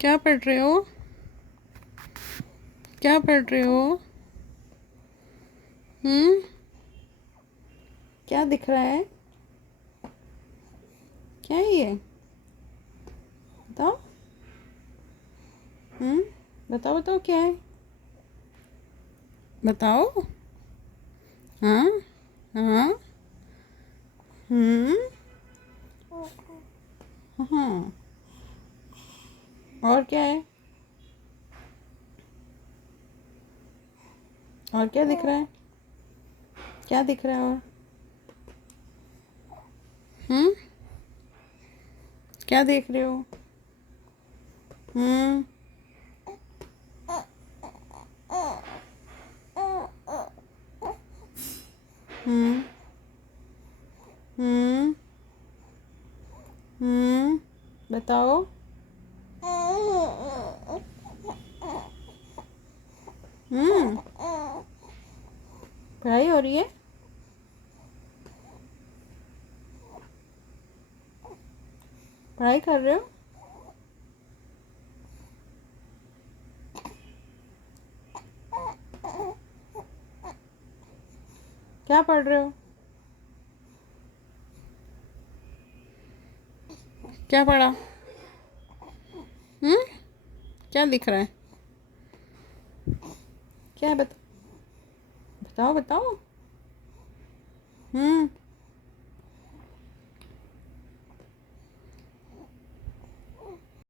क्या पढ़ रहे हो? क्या पढ़ रहे हो? हम्म। क्या दिख रहा है? क्या है ये? बताओ। हम्म। बताओ बताओ क्या है? बताओ। हाँ। हाँ। हम्म। हाँ। और क्या है? और क्या दिख रहा है? क्या दिख रहा है और? हम्म। क्या देख रहे हो? हम्म। हम्म। हम्म। हम्म। बताओ। हम्म। पढ़ाई हो रही है? पढ़ाई कर रहे हो? क्या पढ़ रहे हो? क्या पढ़ा? हम्म। क्या दिख रहा है? क्या है बताओ बताओ बताओ। हम्म।